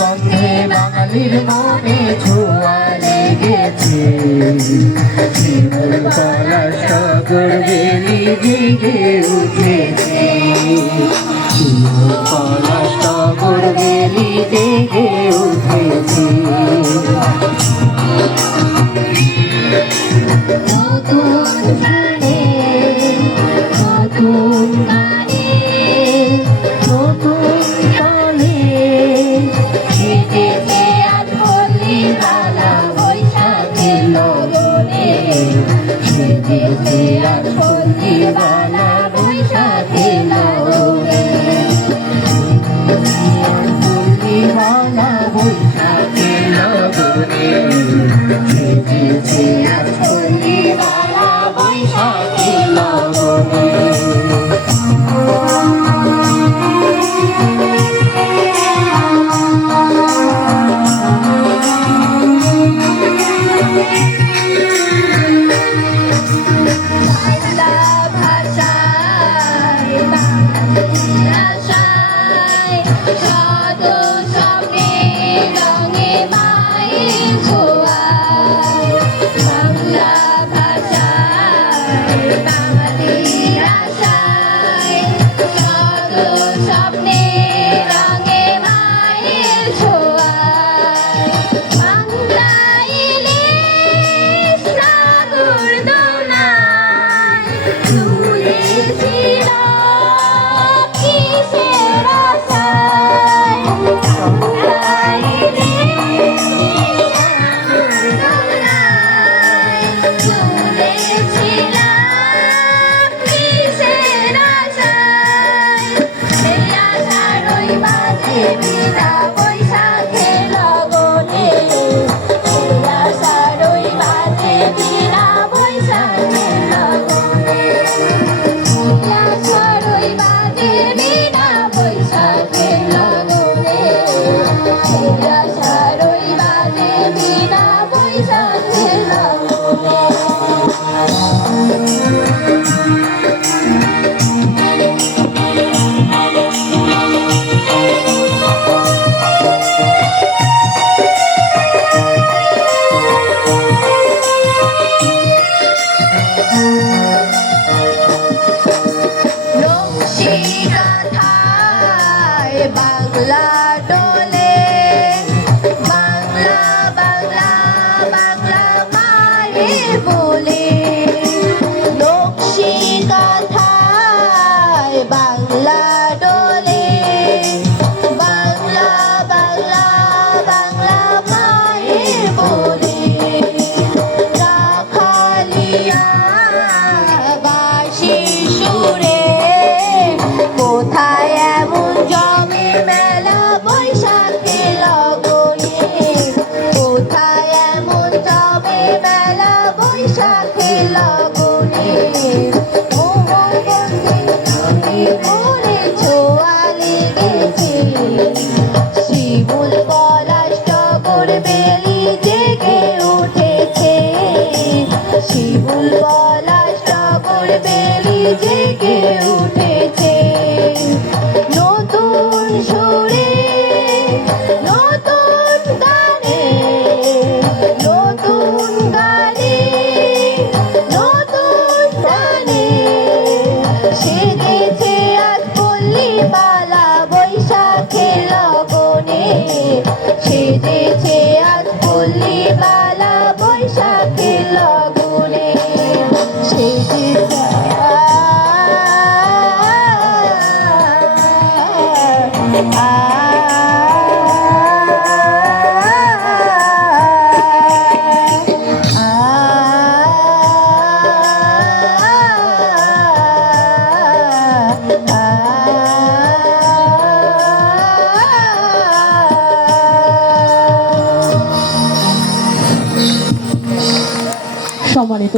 বন্ধে বাঙালির মনে ছোঁয়া লেগেছে শিমুল পলাশ টগর বেলি জেগে উঠেছে শিমুল পলাশ টগর বেলি জেগে উঠেছে বাংলা ডোলে বাংলা বাংলা বাংলা মারে বলে নকশি কাঁথায় বাংলা ডোলে বাংলা বাংলা বাংলা মারে বলে রাখালিয়া বাঁশি সুরে কোথায় এমন জমে মেলা বৈশাখে লগনে কোথায় এমন জমে মেলা বৈশাখে লগনে করে ছোঁয়া লেগেছে শিমুল পলাশ টগর বেলি জেগে উঠেছে শিমুল পলাশ টগর বেলি জেগে উঠেছে নতুন সুরে নতুন গানে নতুন গানে নতুন গানে সেজেছে আজ পল্লী বালা বৈশাখে লগনে সেজেছে আজ পল্লী বালা বৈশাখে লগনে সেজেছে সম্মানিত